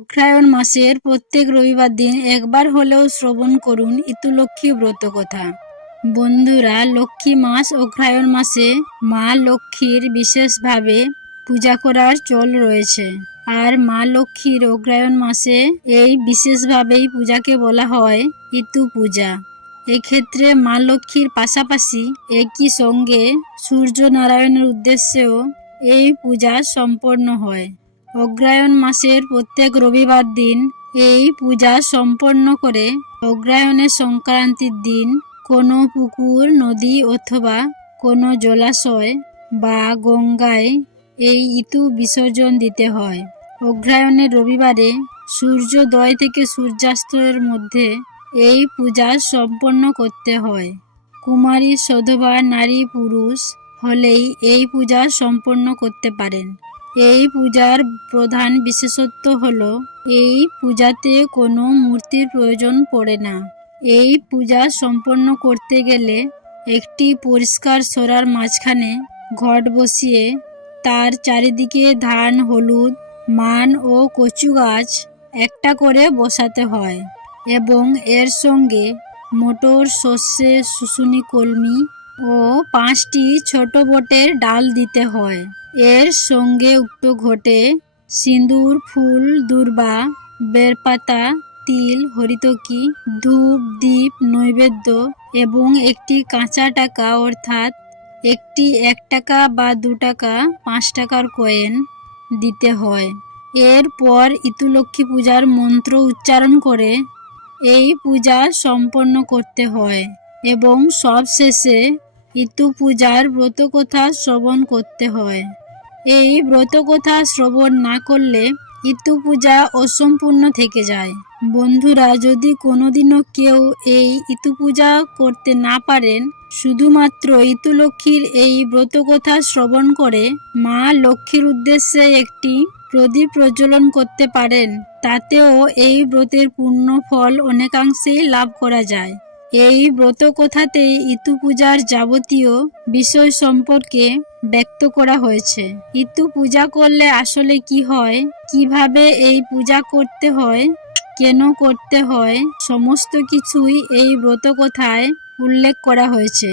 অগ্রহায়ণ মাসের প্রত্যেক রবিবার দিন একবার হলেও শ্রবণ করুন ইতুলক্ষ্মী ব্রত কথা। বন্ধুরা, লক্ষ্মী মাস অগ্রহায়ণ মাসে মা লক্ষ্মীর বিশেষভাবে পূজা করার চল রয়েছে। আর মা লক্ষ্মীর অগ্রহায়ণ মাসে এই বিশেষভাবেই পূজাকে বলা হয় ইতু পূজা। এক্ষেত্রে মা লক্ষ্মীর পাশাপাশি একই সঙ্গে সূর্য নারায়ণের উদ্দেশ্যেও এই পূজা সম্পন্ন হয়। অগ্রহায়ণ মাসের প্রত্যেক রবিবার দিন এই পূজা সম্পন্ন করে অগ্রহায়ণের সংক্রান্তির দিন কোনো পুকুর, নদী অথবা কোনো জলাশয় বা গঙ্গায় এই ইতু বিসর্জন দিতে হয়। অগ্রহায়ণের রবিবারে সূর্যোদয় থেকে সূর্যাস্তের মধ্যে এই পূজা সম্পন্ন করতে হয়। কুমারী সধবা নারী পুরুষ হলেই এই পূজা সম্পন্ন করতে পারেন। এই পূজার প্রধান বিশেষত্ব হলো এই পূজাতে কোনো মূর্তির প্রয়োজন পড়ে না। এই পূজা সম্পন্ন করতে গেলে একটি পরিষ্কার সরার মাঝখানে ঘট বসিয়ে তার চারিদিকে ধান, হলুদ, মান ও কচু গাছ একটা করে বসাতে হয় এবং এর সঙ্গে মটর, সর্ষে, শুশুনি, কলমি ও 5টি ছোট বটের ডাল দিতে হয়। এর সঙ্গে উক্ত ঘটে সিঁদুর, ফুল, দূর্বা, বেলপাতা, তিল, হরিতকি, ধূপ, দীপ, নৈবেদ্য এবং একটি কাঁচা টাকা অর্থাৎ একটি 1 টাকা বা 2 টাকা, 5 টাকার কয়েন দিতে হয়। এরপর ইতুলক্ষ্মী পূজার মন্ত্র উচ্চারণ করে এই পূজা সম্পন্ন করতে হয় এবং সবশেষে ইতু পূজার ব্রতকথা শ্রবণ করতে হয়। এই ব্রতকথা শ্রবণ না করলে ইতু পূজা অসম্পূর্ণ থেকে যায়। বন্ধুরা, যদি কোনোদিনও কেউ এই ইতু পূজা করতে না পারেন, শুধুমাত্র ইতুলক্ষ্মীর এই ব্রতকথা শ্রবণ করে মা লক্ষ্মীর উদ্দেশ্যে একটি প্রদীপ প্রজ্বলন করতে পারেন। তাতেও এই ব্রতের পূর্ণ ফল অনেকাংশেই লাভ করা যায়। এই ব্রত কথাতেই ইতু পূজার যাবতীয় বিষয় সম্পর্কে ব্যক্ত করা হয়েছে। ইতু পূজা করলে আসলে কি হয়, কিভাবে এই পূজা করতে হয়, কেন করতে হয়, সমস্ত কিছুই এই ব্রত কথায় উল্লেখ করা হয়েছে।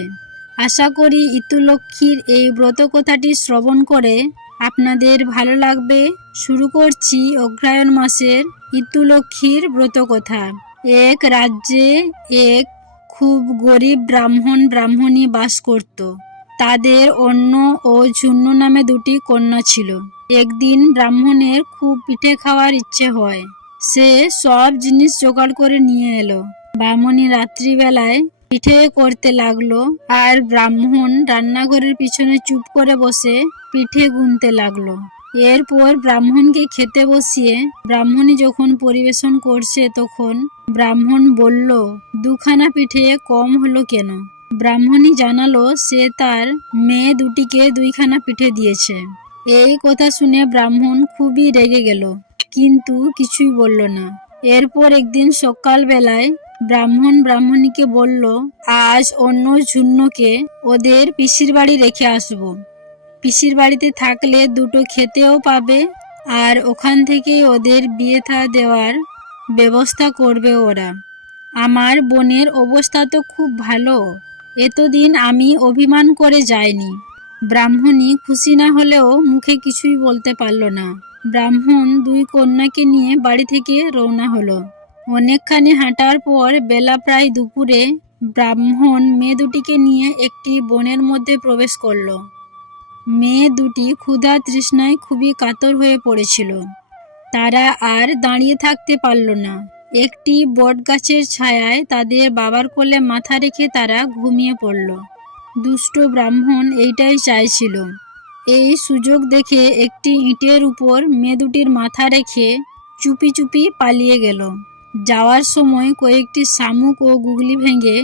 আশা করি ইতুলক্ষ্মীর এই ব্রত কথাটি শ্রবণ করে আপনাদের ভালো লাগবে। শুরু করছি অগ্রহায়ণ মাসের ইতুলক্ষ্মীর ব্রত কথা। এক রাজ্যে এক খুব গরিব ব্রাহ্মণ ব্রাহ্মণী বাস করত। তাদের অন্ন ও ঝুন্নু নামে 2টি কন্যা ছিল। একদিন ব্রাহ্মণের খুব পিঠে খাওয়ার ইচ্ছে হয়। সে সব জিনিস জোগাড় করে নিয়ে এলো। ব্রাহ্মণী রাত্রিবেলায় পিঠে করতে লাগলো আর ব্রাহ্মণ রান্নাঘরের পিছনে চুপ করে বসে পিঠে গুনতে লাগলো। এরপর ব্রাহ্মণকে খেতে বসিয়ে ব্রাহ্মণী যখন পরিবেশন করছে তখন ব্রাহ্মণ বলল, 2খানা পিঠে কম হলো কেন? ব্রাহ্মণী জানালো সে তার মেয়ে 2টিকে 2খানা পিঠে দিয়েছে। এই কথা শুনে ব্রাহ্মণ খুবই রেগে গেল, কিন্তু কিছুই বলল না। এরপর একদিন সকালবেলায় ব্রাহ্মণ ব্রাহ্মণীকে বলল, আজ অন্য ঝুন্নকে ওদের পিসির বাড়ি রেখে আসবো। পিসির বাড়িতে থাকলে 2টো খেতেও পাবে আর ওখান থেকেই ওদের বিয়ে থা দেওয়ার ব্যবস্থা করবে ওরা। আমার বোনের অবস্থা তো খুব ভালো, এতদিন আমি অভিমান করে যাইনি। ব্রাহ্মণী খুশি না হলেও মুখে কিছুই বলতে পারল না। ব্রাহ্মণ 2 কন্যাকে নিয়ে বাড়ি থেকে রওনা হলো। অনেকখানি হাঁটার পর বেলা প্রায় দুপুরে ব্রাহ্মণ মেয়ে 2টিকে নিয়ে একটি বনের মধ্যে প্রবেশ করল। মেয়ে 2টি ক্ষুধা তৃষ্ণায় খুবই কাতর হয়ে পড়েছিল। তারা আর দাঁড়িয়ে থাকতে পারল না। একটি বটগাছের ছায়ায় তাদের বাবার কোলে মাথা রেখে তারা ঘুমিয়ে পড়ল। দুষ্ট ব্রাহ্মণ এইটাই চাইছিল। এই সুযোগ দেখে একটি ইটের উপর মেয়ে 2টির মাথা রেখে চুপি চুপি পালিয়ে গেল। যাওয়ার সময় কয়েকটি শামুক ও গুগলি ভেঙে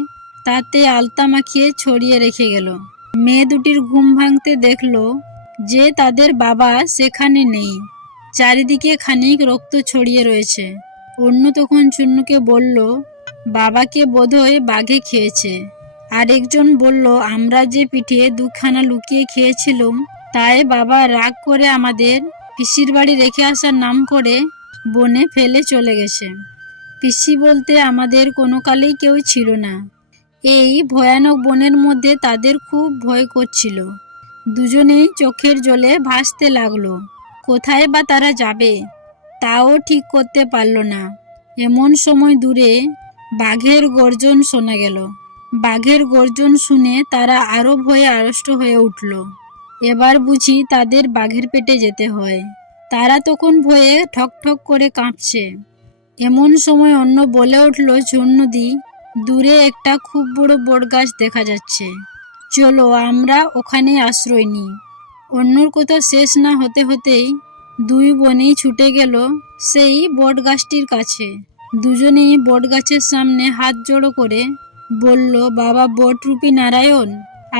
তাতে আলতা মাখিয়ে ছড়িয়ে রেখে গেল। মেয়ে 2টির ঘুম ভাঙতে দেখল যে তাদের বাবা সেখানে নেই। চারিদিকে খানিক রক্ত ছড়িয়ে রয়েছে। অন্য তখন ঝুন্নুকে বলল, বাবাকে বোধহয় বাঘে খেয়েছে। আরেকজন বলল, আমরা যে পিঠে 2খানা লুকিয়ে খেয়েছিলাম তাই বাবা রাগ করে আমাদের পিসির বাড়ি রেখে আসার নাম করে বনে ফেলে চলে গেছে। পিসি বলতে আমাদের কোনো কালেই কেউ ছিল না। এই ভয়ানক বনের মধ্যে তাদের খুব ভয় করছিল। দুজনেই চোখের জলে ভাসতে লাগলো। কোথায় বা তারা যাবে তাও ঠিক করতে পারল না। এমন সময় দূরে বাঘের গর্জন শোনা গেল। বাঘের গর্জন শুনে তারা আরো ভয়ে আড়ষ্ট হয়ে উঠল। এবার বুঝি তাদের বাঘের পেটে যেতে হয়। তারা তখন ভয়ে ঠকঠক করে কাঁপছে। এমন সময় অন্য বলে উঠল, ঝুন্নদি, দূরে একটা খুব বড় বটগাছ দেখা যাচ্ছে, চলো আমরা ওখানে আশ্রয় নিই। অন্যর কথা শেষ না হতে হতেই দুই বোনেই ছুটে গেল সেই বটগাছটির কাছে। দুজনেই বটগাছের সামনে হাত জড়ো করে বলল, বাবা বটরূপী নারায়ণ,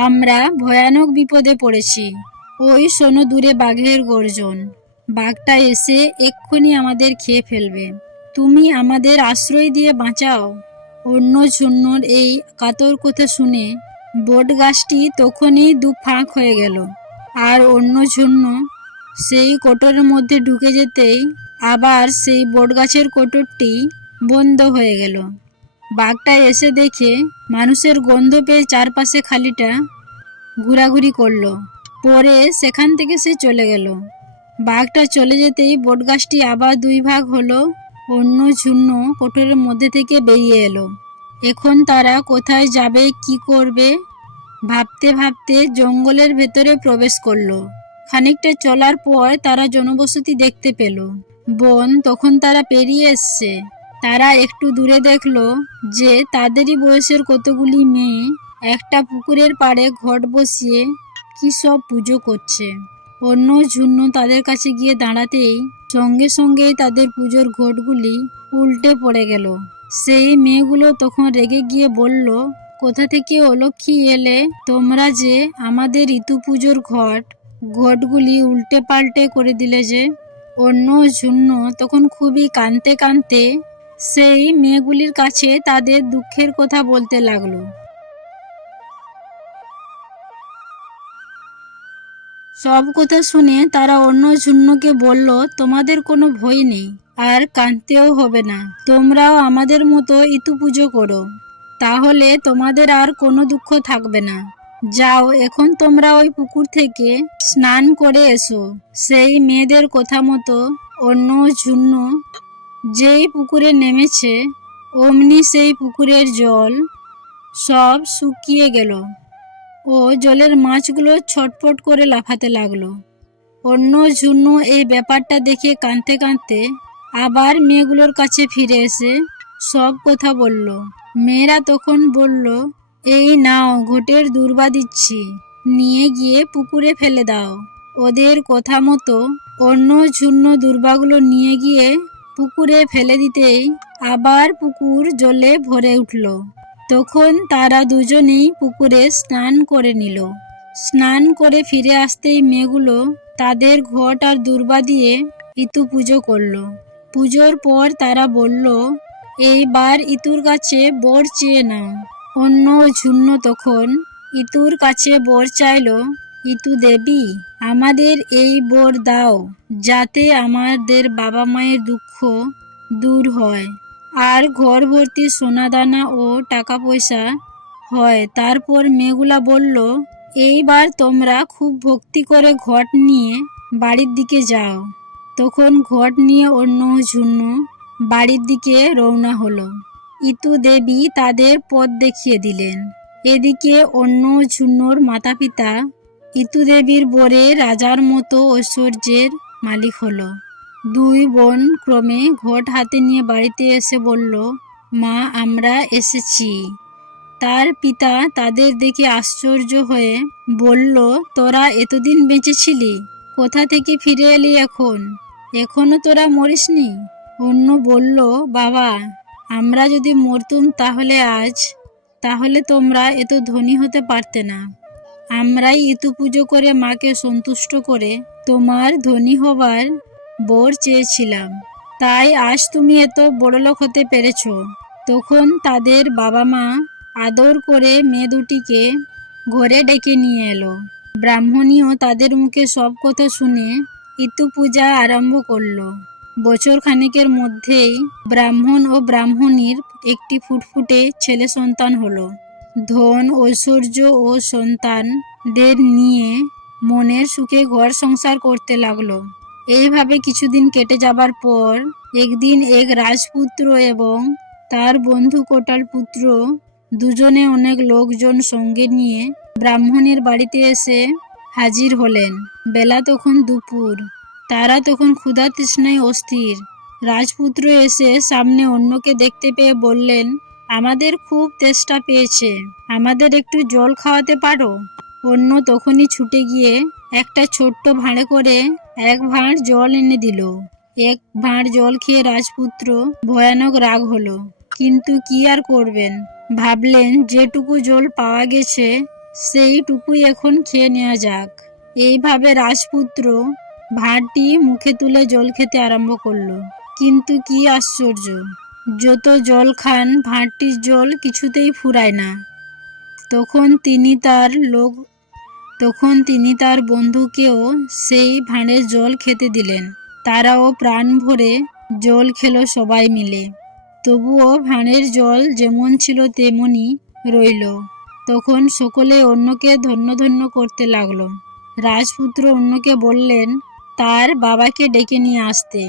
আমরা ভয়ানক বিপদে পড়েছি। ওই শোনো দূরে বাঘের গর্জন। বাঘটা এসে এক্ষুনি আমাদের খেয়ে ফেলবে। তুমি আমাদের আশ্রয় দিয়ে বাঁচাও। অন্য ঝুন্নর এই কাতর কথা শুনে বটগাছটি তখনই দু ফাঁক হয়ে গেল। আর অন্য ঝুন্ন সেই কোটরের মধ্যে ঢুকে যেতেই আবার সেই বটগাছের কোটরটি বন্ধ হয়ে গেল। বাঘটা এসে দেখে মানুষের গন্ধ পেয়ে চারপাশে খালিটা ঘোরাঘুরি করলো, পরে সেখান থেকে সে চলে গেল। বাঘটা চলে যেতেই বটগাছটি আবার দুই ভাগ হলো। অন্য ঝুন্ন কোটরের মধ্যে থেকে বেরিয়ে এলো। এখন তারা কোথায় যাবে, কি করবে ভাবতে ভাবতে জঙ্গলের ভেতরে প্রবেশ করলো। খানিকটা চলার পর তারা জনবসতি দেখতে পেল। বন তখন তারা পেরিয়ে এসছে। তারা একটু দূরে দেখলো যে তাদেরই বয়সের কতগুলি মেয়ে একটা পুকুরের পাড়ে ঘট বসিয়ে কি সব পুজো করছে। অন্য ঝুন্য তাদের কাছে গিয়ে দাঁড়াতেই সঙ্গে সঙ্গেই তাদের পুজোর ঘটগুলি উল্টে পড়ে গেল। সেই মেয়েগুলো তখন রেগে গিয়ে বলল, কোথা থেকে অলক্ষী এলে তোমরা যে আমাদের ঋতু পুজোর ঘটগুলি উল্টে পাল্টে করে দিলে যে। অন্য ঝুন্য তখন খুবই কাঁদতে কাঁদতে সেই মেয়েগুলির কাছে তাদের দুঃখের কথা বলতে লাগলো। সব কথা শুনে তারা অন্য ঝুন্নকে বলল, তোমাদের কোনো ভয় নেই, আর কাঁদতেও হবে না। তোমরাও আমাদের মতো ঋতু পুজো করো, তাহলে তোমাদের আর কোনো দুঃখ থাকবে না। যাও, এখন তোমরা ওই পুকুর থেকে স্নান করে এসো। সেই মেয়েদের কথা মতো অন্য ঝুন্য যেই পুকুরে নেমেছে অমনি সেই পুকুরের জল সব শুকিয়ে গেল ও জলের মাছগুলো ছটফট করে লাফাতে লাগলো। অন্য ঝুন্য এই ব্যাপারটা দেখে কাঁদতে কাঁদতে আবার মেয়েগুলোর কাছে ফিরে এসে সব কথা বলল। মেয়েরা তখন বলল, এই নাও ঘটের দূর্বা দিচ্ছি, নিয়ে গিয়ে পুকুরে ফেলে দাও। ওদের কথা মতো অন্য ঝুন্য দূর্বাগুলো নিয়ে গিয়ে পুকুরে ফেলে দিতেই আবার পুকুর জলে ভরে উঠল। তখন তারা দুজনেই পুকুরে স্নান করে নিল। স্নান করে ফিরে আসতেই মেয়েগুলো তাদের ঘট আর দূর্বা দিয়ে ঋতু পুজো করলো। পুজোর পর তারা বলল, এইবার ইতুর কাছে বর চেয়ে নাও। অন্য ঝুন্য তখন ইতুর কাছে বর চাইল, ইতু দেবী, আমাদের এই বর দাও যাতে আমাদের বাবা মায়ের দুঃখ দূর হয় আর ঘর ভর্তি সোনাদানা ও টাকা পয়সা হয়। তারপর মেয়েগুলা বলল, এইবার তোমরা খুব ভক্তি করে ঘট নিয়ে বাড়ির দিকে যাও। তখন ঘট নিয়ে অন্য ঝুন্য বাড়ির দিকে রওনা হলো। ইতু দেবী তাদের পথ দেখিয়ে দিলেন। এদিকে অন্য ঝুন্নর মাতা পিতা ইতু দেবীর বরে রাজার মতো ঐশ্বর্যের মালিক হলো। দুই বোন ক্রমে ঘট হাতে নিয়ে বাড়িতে এসে বলল, মা, আমরা এসেছি। তার পিতা তাদের দেখে আশ্চর্য হয়ে বলল, তোরা এতদিন বেঁচেছিলি? কোথা থেকে ফিরে এলি এখন? এখনো তোরা মরিসনি? অন্য বলল, বাবা, আমরা যদি মরতুম তাহলে তোমরা এত ধনী হতে পারতে না। আমরাই ঋতু পুজো করে মাকে সন্তুষ্ট করে তোমার ধনী হবার বর চেয়েছিলাম, তাই আজ তুমি এত বড়লোক হতে পেরেছ। তখন তাদের বাবা মা আদর করে মেয়ে দুটিকে ঘরে ডেকে নিয়ে এলো। ব্রাহ্মণীও তাদের মুখে সব কথা শুনে ঋতু পূজা আরম্ভ করলো। বছর খানেকের মধ্যেই ব্রাহ্মণ ও ব্রাহ্মণীর একটি ফুটফুটে ছেলে সন্তান হলো। ধন ঐশ্বর্য ও সন্তানদের নিয়ে মনের সুখে ঘর সংসার করতে লাগলো। এইভাবে কিছুদিন কেটে যাবার পর একদিন এক রাজপুত্র এবং তার বন্ধু কোটাল পুত্র দুজনে অনেক লোকজন সঙ্গে নিয়ে ব্রাহ্মণের বাড়িতে এসে হাজির হলেন। বেলা তখন দুপুর। তারা তখন ক্ষুধা তৃষ্ণায় অস্থির। রাজপুত্র এসে সামনে অন্যকে দেখতে পেয়ে বললেন, আমাদের খুব তেষ্টা পেয়েছে, আমাদের একটু জল খাওয়াতে পারো? অন্য তখনই ছুটে গিয়ে একটা ছোট্ট ভাঁড়ে করে এক ভাঁড় জল এনে দিল। এক ভাঁড় জল খেয়ে রাজপুত্র ভয়ানক রাগ হলো, কিন্তু কি আর করবেন, ভাবলেন যেটুকু জল পাওয়া গেছে সেইটুকুই এখন খেয়ে নেওয়া যাক। এইভাবে রাজপুত্র ভাঁড়টি মুখে তুলে জল খেতে আরম্ভ করলো। কিন্তু কি আশ্চর্য, যত জল খান ভাঁড়টির জল কিছুতেই ফুরায় না। তখন তিনি তার বন্ধুকেও সেই ভাঁড়ের জল খেতে দিলেন। তারাও প্রাণ ভরে জল খেলো সবাই মিলে। তবুও ভাঁড়ের জল যেমন ছিল তেমনই রইল। তখন সকলে অন্যকে ধন্য ধন্য করতে লাগলো। রাজপুত্র অন্যকে বললেন তার বাবাকে ডেকে নিয়ে আসতে।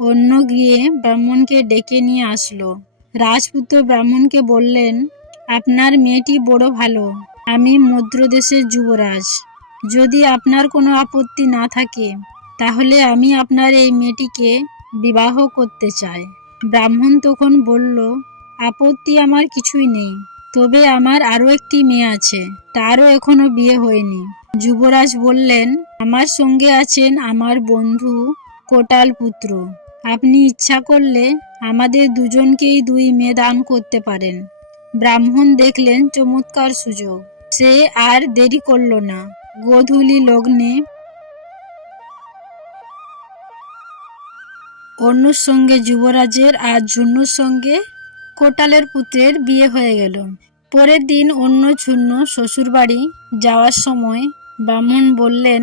অন্য গিয়ে ব্রাহ্মণকে ডেকে নিয়ে আসলো। রাজপুত্র ব্রাহ্মণকে বললেন, আপনার মেয়েটি বড় ভালো, আমি মদ্রদেশের যুবরাজ, যদি আপনার কোনো আপত্তি না থাকে তাহলে আমি আপনার এই মেয়েটিকে বিবাহ করতে চাই। ব্রাহ্মণ তখন বলল, আপত্তি আমার কিছুই নেই, তবে আমার আরও একটি মেয়ে আছে, তারও এখনো বিয়ে হয়নি। যুবরাজ বললেন, আমার সঙ্গে আছেন আমার বন্ধু কোটাল পুত্র, আপনি ইচ্ছা করলে আমাদের দুজনকেই 2 মেয়ে দান করতে পারেন। ব্রাহ্মণ দেখলেন চমৎকার সুযোগ, সে আর দেরি করল না। গোধূলি লগ্নে অন্যর সঙ্গে যুবরাজের আর ঝুন্নুর সঙ্গে কোটালের পুত্রের বিয়ে হয়ে গেল। পরের দিন অন্য ঝুন্নু শ্বশুরবাড়ি যাওয়ার সময় ব্রাহ্মণ বললেন,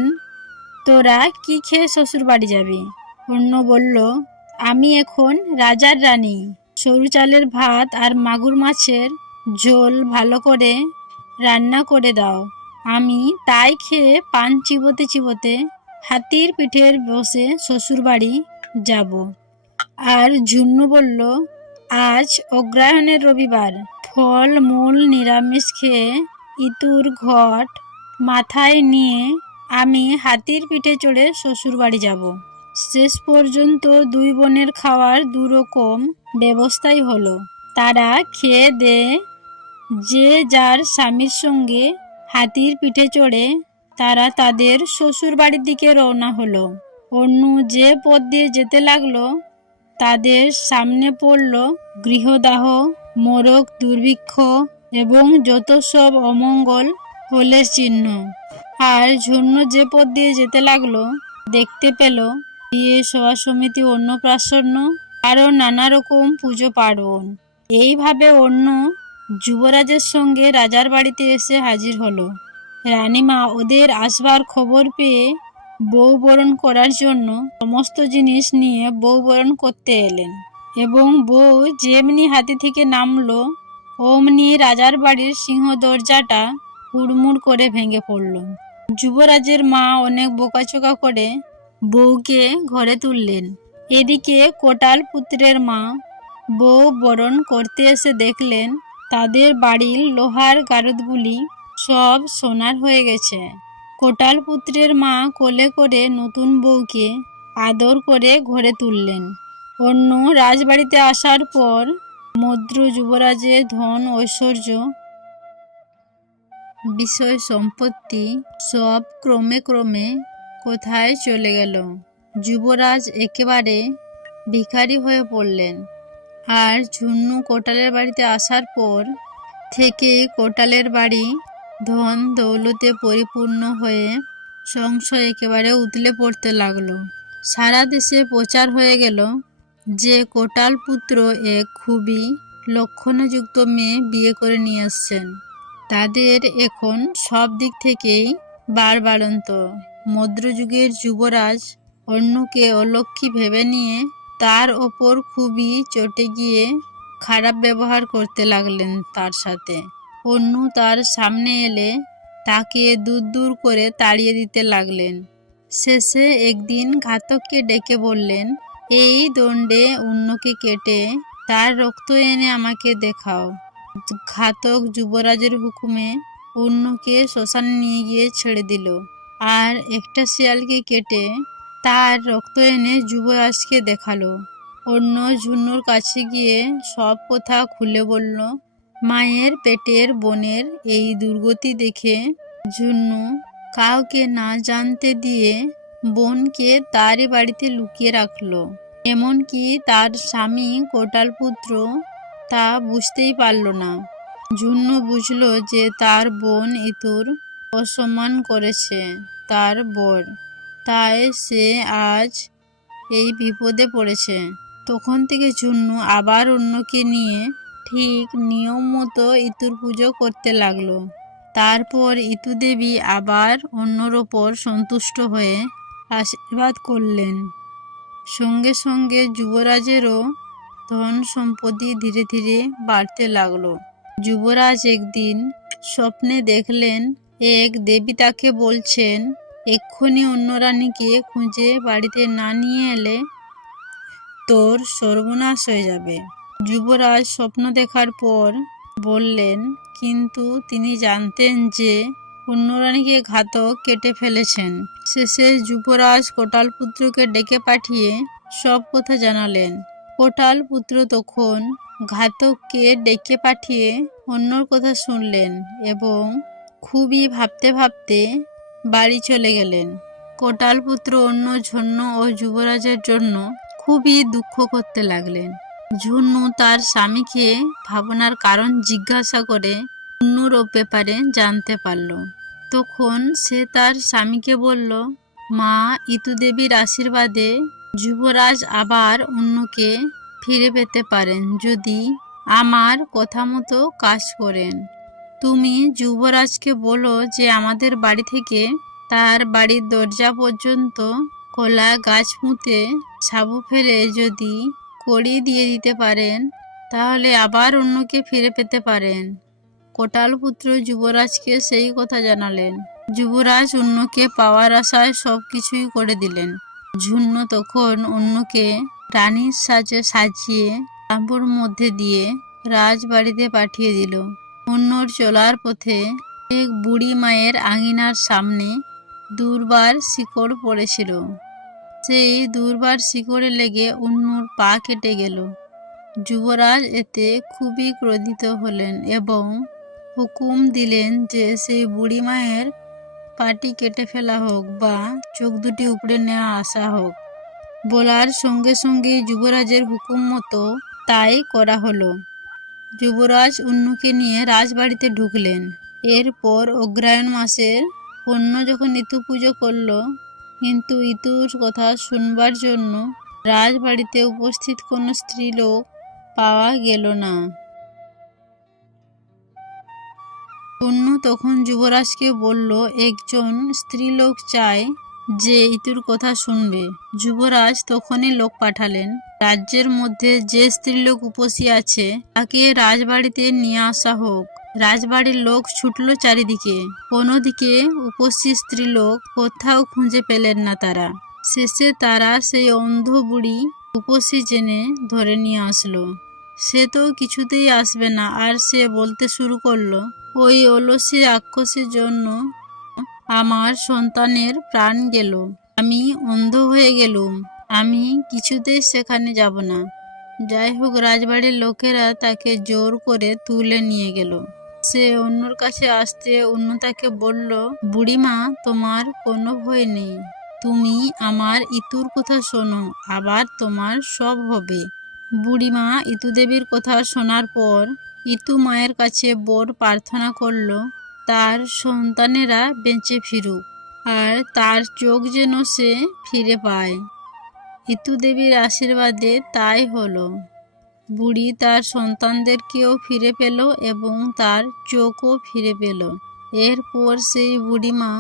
তোরা কি খেয়ে শ্বশুরবাড়ি যাবি? অন্য বলল, আমি এখন রাজার রানী, সরু চালের ভাত আর মাগুর মাছের ঝোল ভালো করে রান্না করে দাও, আমি তাই খেয়ে পান চিবোতে চিবোতে হাতির পিঠের বসে শ্বশুরবাড়ি যাব। আর ঝুন্নু বলল, আজ অগ্রহায়ণের রবিবার, ফল মূল নিরামিষ খেয়ে ইতুর ঘট মাথায় নিয়ে আমি হাতির পিঠে চড়ে শ্বশুরবাড়ি যাব। শেষ পর্যন্ত 2 বোনের খাওয়ার 2 রকম ব্যবস্থাই হলো। তারা খেয়ে দিয়ে যে যার স্বামীর সঙ্গে হাতির পিঠে চড়ে তারা তাদের শ্বশুর বাড়ির দিকে রওনা হলো। অন্য যে পথ দিয়ে যেতে লাগলো তাদের সামনে পড়ল গৃহদাহ, মরক, দুর্ভিক্ষ এবং যত সব অমঙ্গল হলের চিহ্ন। আর ঝুন্নু যে পথ দিয়ে যেতে লাগলো দেখতে পেল বিয়ে, সভা সমিতি, অন্নপ্রাশন, আরও নানা রকম পুজো পার্বণ। এইভাবে অন্য যুবরাজের সঙ্গে রাজার বাড়িতে এসে হাজির হলো। রানীমা ওদের আসবার খবর পেয়ে বউ বরণ করার জন্য সমস্ত জিনিস নিয়ে বউ বরণ করতে এলেন, এবং বউ যেমনি হাতি থেকে নামলো অমনি রাজার বাড়ির সিংহ দরজাটা হুড়মুড় করে ভেঙে পড়ল। যুবরাজের মা অনেক বোকাচোকা করে বউকে ঘরে তুললেন। এদিকে কোটাল পুত্রের মা বউ বরণ করতে এসে দেখলেন তাদের বাড়ির লোহার গারদগুলি সব সোনার হয়ে গেছে। কোটাল পুত্রের মা কোলে করে নতুন বউকে আদর করে ঘরে তুললেন। অন্য রাজবাড়িতে আসার পর মদ্র যুবরাজের ধন ঐশ্বর্য বিষয় সম্পত্তি সব ক্রমে ক্রমে কোথায় চলে গেল। যুবরাজ একেবারে ভিখারি হয়ে পড়লেন। আর ঝুন্নু কোটালের বাড়িতে আসার পর থেকে কোটালের বাড়ি ধন দৌলতে পরিপূর্ণ হয়ে সংশয় একেবারে উতলে পড়তে লাগলো। সারা দেশে প্রচার হয়ে গেল যে কোটাল পুত্র এক খুবই লক্ষণযুক্ত মেয়ে বিয়ে করে নিয়ে আসছেন। তাদের এখন সব দিক থেকেই বাড়বাড়ন্ত। মধ্যযুগের যুবরাজ অন্যকে অলক্ষ্মী ভেবে নিয়ে তার ওপর খুবই চটে গিয়ে খারাপ ব্যবহার করতে লাগলেন তার সাথে। অন্য তার সামনে এলে তাকে দূর দূর করে তাড়িয়ে দিতে লাগলেন। শেষে একদিন ঘাতককে ডেকে বললেন, এই দণ্ডে অন্যকে কেটে তার রক্ত এনে আমাকে দেখাও। ঘাতক যুবরাজের হুকুমে অন্যকে শ্মশানে নিয়ে গিয়ে ছেড়ে দিল, আর একটা শিয়ালকে কেটে তার রক্ত এনে যুবরাজকে দেখালো। অন্য ঝুন্নুর কাছে গিয়ে সব কথা খুলে বলল। মায়ের পেটের বোনের এই দুর্গতি দেখে ঝুন্নু কাউকে না জানতে দিয়ে বোনকে তারই বাড়িতে লুকিয়ে রাখলো। এমনকি তার স্বামী কোটালপুত্র তা বুঝতেই পারল না। ঝুন্নু বুঝল যে তার বোন ইতুর অসম্মান করেছে তার বর, তাই সে আজ এই বিপদে পড়েছে। তখন থেকে ঝুন্নু আবার অন্যকে নিয়ে ঠিক নিয়ম মতো ইতুর পুজো করতে লাগলো। তারপর ইতু দেবী আবার অন্যর ওপর সন্তুষ্ট হয়ে আশীর্বাদ করলেন। সঙ্গে সঙ্গে যুবরাজেরও ধন সম্পত্তি ধীরে ধীরে বাড়তে লাগলো। যুবরাজ একদিন স্বপ্নে দেখলেন এক দেবী তাকে বলছেন, এক্ষুনি অন্য রানীকে খুঁজে বাড়িতে না নিয়ে এলে তোর সর্বনাশ হয়ে যাবে। যুবরাজ স্বপ্ন দেখার পর বললেন, কিন্তু তিনি জানতেন যে অন্য রানীকে ঘাতক কেটে ফেলেছেন। শেষে যুবরাজ কোটালপুত্রকে ডেকে পাঠিয়ে সব কথা জানালেন। কোটালপুত্র তখন ঘাতককে ডেকে পাঠিয়ে অন্যর কথা শুনলেন এবং খুবই ভাবতে ভাবতে বাড়ি চলে গেলেন। কোটালপুত্র অন্য ঝুন্নু ও যুবরাজের জন্য খুবই দুঃখ করতে লাগলেন। ঝুন্নু তার স্বামীকে ভাবনার কারণ জিজ্ঞাসা করে অন্যর ব্যাপারে জানতে পারল। তখন সে তার স্বামীকে বলল, মা ইতু দেবীর আশীর্বাদে যুবরাজ আবার অন্যকে ফিরে পেতে পারেন যদি আমার কথা মতো কাজ করেন। তুমি যুবরাজকে বলো যে আমাদের বাড়ি থেকে তার বাড়ির দরজা পর্যন্ত কলা গাছ পুঁতে সাবু ফেলে যদি কড়ি দিয়ে দিতে পারেন তাহলে আবার অন্যকে ফিরে পেতে পারেন। কোটালপুত্র যুবরাজকে সেই কথা জানালেন। যুবরাজ অন্যকে পাওয়ার আশায় সব কিছুই করে দিলেন। ঝুন্নু তখন অন্যকে রানীর সাজে সাজিয়ে তাঁবুর মধ্যে দিয়ে রাজবাড়িতে পাঠিয়ে দিল। অন্যর চলার পথে এক বুড়ি মায়ের আঙিনার সামনে দুর্বার শিকড় পড়েছিল। সেই দুর্বার শিকড়ে লেগে অন্যর পা কেটে গেল। যুবরাজ এতে খুবই ক্রোধিত হলেন এবং হুকুম দিলেন যে সেই বুড়ি মায়ের পাটি কেটে ফেলা হোক বা চোখ দুটি উপড়ে নেওয়া আসা হোক। বলার সঙ্গে সঙ্গে যুবরাজের হুকুম মতো তাই করা হলো। যুবরাজ অন্যকে নিয়ে রাজবাড়িতে ঢুকলেন। এরপর অগ্রহায়ণ মাসের অন্য যখন ইতু পুজো করলো, কিন্তু ইতুর কথা শুনবার জন্য রাজবাড়িতে উপস্থিত কোনো স্ত্রীলোক পাওয়া গেল না। অন্য তখন যুবরাজকে বলল, একজন স্ত্রীলোক চায় যে ইতুর কথা শুনবে। যুবরাজ তখনই লোক পাঠালেন। রাজ্যের মধ্যে যে স্ত্রীলোক উপসী আছে তাকে রাজবাড়িতে নিয়ে আসা হোক। রাজবাড়ির লোক ছুটল চারিদিকে, কোনোদিকে উপসী স্ত্রীলোক কোথাও খুঁজে পেলেন না তারা। শেষে তারা সেই অন্ধ বুড়ি উপসী জেনে ধরে নিয়ে আসলো। সে তো কিছুতেই আসবে না, আর সে বলতে শুরু করলো, ওই অলসী রাক্ষসীর জন্য আমার সন্তানের প্রাণ গেল, আমি অন্ধ হয়ে গেলুম, আমি কিছুতেই সেখানে যাব না। যাই হোক, রাজবাড়ির লোকেরা তাকে জোর করে তুলে নিয়ে গেল। সে অন্যর কাছে আসতে অন্য তাকে বলল, বুড়িমা, তোমার কোনো ভয় নেই, তুমি আমার ইতুর কথা শোনো, আবার তোমার সব হবে। বুড়িমা ইতু দেবীর কথা শোনার পর ইতু মায়ের কাছে বর প্রার্থনা করল তার সন্তানেরা বেঁচে ফিরুক আর তার চোখ যেন সে ফিরে পায়। ইতু দেবীর আশীর্বাদে তাই হলো। বুড়ি তার সন্তানদেরকেও ফিরে পেল এবং তার চোখও ফিরে পেল। এরপর সেই বুড়িমা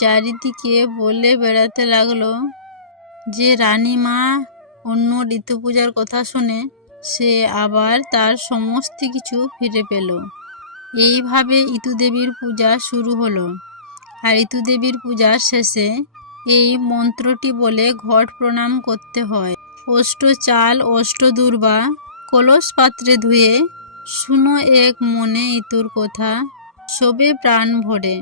চারিদিকে বলে বেড়াতে লাগলো যে রানীমা, অন্য ঋতু পূজার কথা শুনে সে আবার তার সমস্ত কিছু ফিরে পেল। এইভাবে ঋতু দেবীর পূজা শুরু হলো। আর ঋতু দেবীর পূজার শেষে এই মন্ত্রটি বলে ঘট প্রণাম করতে হয়। অষ্ট চাল অষ্ট দুর্বা কলস পাত্রে ধুয়ে শুনো এক মনে ইতুর কথা, সবে প্রাণ ভরে।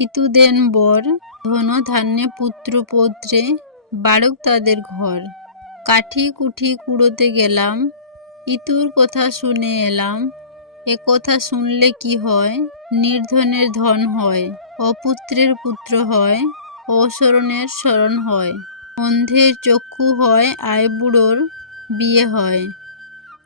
ইতু দেন বর, ধন ধান্যে পুত্র পৌত্রে, বাড়ুক তাদের ঘর। কাঠি কুঠি কুড়োতে গেলাম, ইতুর কথা শুনে এলাম। এ কথা শুনলে কি হয়, নির্ধনের ধন হয়, অপুত্রের পুত্র হয়, অশরণের শরণ হয়, অন্ধের চক্ষু হয়, আইবুড়োর বিয়ে হয়,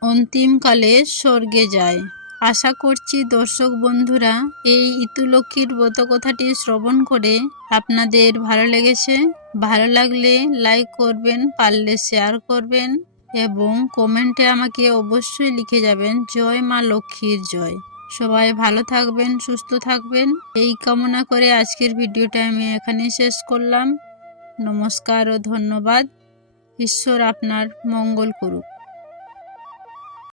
অন্তিমকালে স্বর্গে যায়। আশা করছি দর্শক বন্ধুরা এই ইতুলক্ষ্মীর ব্রত কথাটি শ্রবণ করে আপনাদের ভালো লেগেছে। ভালো লাগলে লাইক করবেন, পারলে শেয়ার করবেন এবং কমেন্টে আমাকে অবশ্যই লিখে যাবেন জয় মা লক্ষ্মীর জয়। সবাই ভালো থাকবেন, সুস্থ থাকবেন এই কামনা করে আজকের ভিডিওটা আমি এখানেই শেষ করলাম। নমস্কার ও ধন্যবাদ। ঈশ্বর আপনার মঙ্গল করুক।